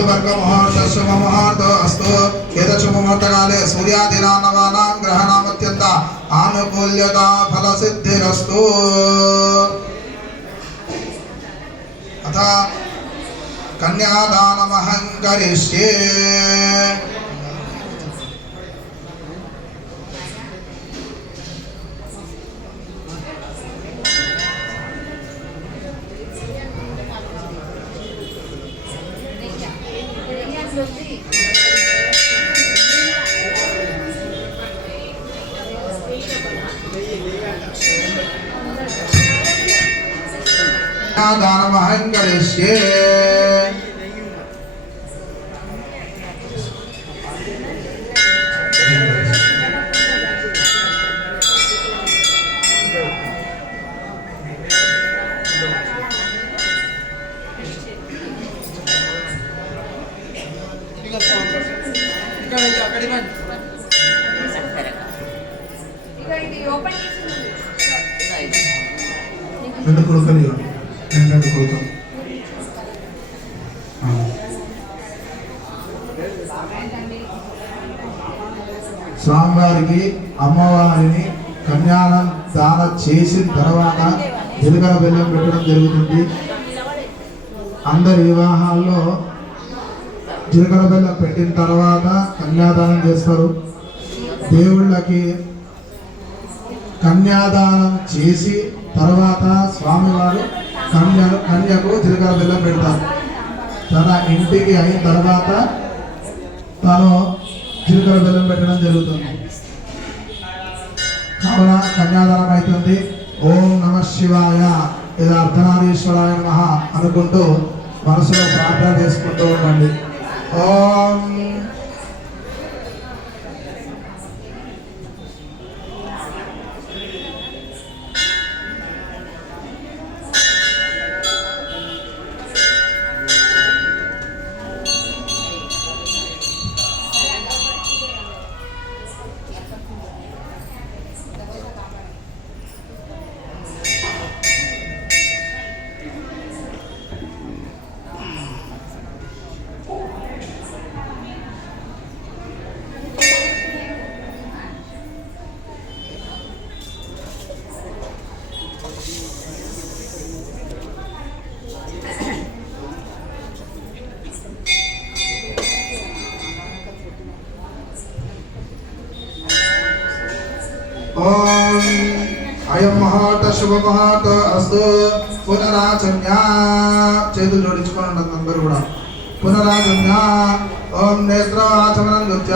शुभमुहूर्त अस्तु शुभमुहूर्तकाले सूर्यादीनां नवानां ग्रहाणामत्यन्त आनुकूल्यता फलसिद्धिरस्तु। अथ कन्यादानमहं करिष्ये। दानमहं करिष्ये। స్వామివారికి అమ్మవారిని కన్యాదానం చేసిన తర్వాత జీలకర్ర బెల్లం పెట్టడం జరుగుతుంది. అందరి వివాహాల్లో జీలకర్ర బెల్లం పెట్టిన తర్వాత కన్యాదానం చేస్తారు. దేవుళ్ళకి కన్యాదానం చేసి తర్వాత స్వామివారు కన్యకు జీలకర్ర బెల్లం పెడతారు. తన ఇంటికి అయిన తర్వాత తను జీలకర్ర బెల్లం పెట్టడం జరుగుతుంది. కావున కన్యాదానం అవుతుంది. ఓం నమః శివాయ లేదా అర్ధనారీశ్వరాయ నమః అనుకుంటూ మనసులో ప్రార్థన చేసుకుంటూ ఉండండి. ఓం అయం మహాట శుభ మహాట అస్తు. పునరాచమ్య చేతులు జోడించుకోండి అందరూ కూడా. పునరాచమ్య. ఓం నేత్రాచమనం నృత్య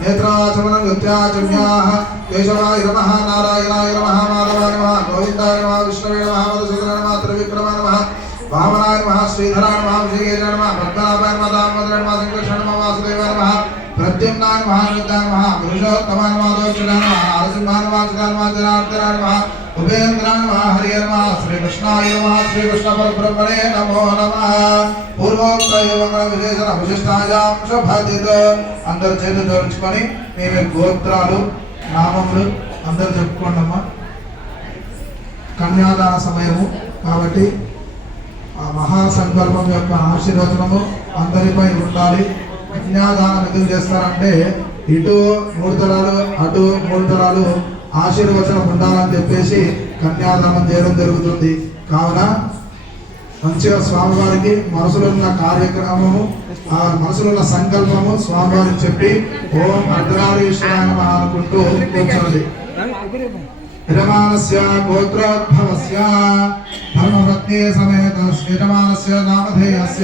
నేత్రాచమనం నృత్యాచమ్య. కేశవాయ నమః, నారాయణాయ నమః, మాధవాయ నమః, గోవిందాయ నమః, విష్ణవే నమః, మధుసూదనాయ నమః, త్రివిక్రమాయ నమః, వామనాయ నమః, శ్రీధరాయ నమః, విజయేంద్రాయ నమః, పద్మనాభాయ నమః, దామోదరాయ నమః, శ్రీకృష్ణాయ నమః, వాసుదేవాయ నమః, ప్రద్యుమ్నాయ నమః, అనిరుద్ధాయ నమః, పురుషోత్తమాయ నమః, దోషాయ నమః, నరసింహాయ నమః, సుధాయ నమః, జనార్దనాయ నమః, ఉపేంద్రాయ నమః, హరియే నమః, శ్రీకృష్ణాయ నమః, శ్రీకృష్ణ పరబ్రహ్మణే నమో నమః. పూర్వోక్త యోగ విశేషణ విశిష్టాయాం శుభదితో. అందరు చేతులు జోడించుకొని మీ గోత్రాలు నామములు అందరు చెప్పుకోండి అమ్మా. కన్యాదాన సమయము కాబట్టి ఆ మహాసంకల్పం యొక్క ఆశీర్వచనము అందరిపై ఉండాలి. కన్యాదానం ఎందుకు చేస్తారంటే ఇటు 3 తరాలు అటు 3 తరాలు ఆశీర్వచనం ఉండాలని చెప్పేసి కన్యాదానం చేయడం జరుగుతుంది. కావున మంచిగా స్వామివారికి మనసులో ఉన్న కార్యక్రమము ఆ మనసులో ఉన్న సంకల్పము స్వామివారికి చెప్పి ఓం అర్ధనారీశ్వరాయ నమః అనుకుంటూ కూర్చోండి. యజమానస్య గోత్రోద్భవస్య ధర్మపత్ని సమేత యజమానస్య నామధేయస్య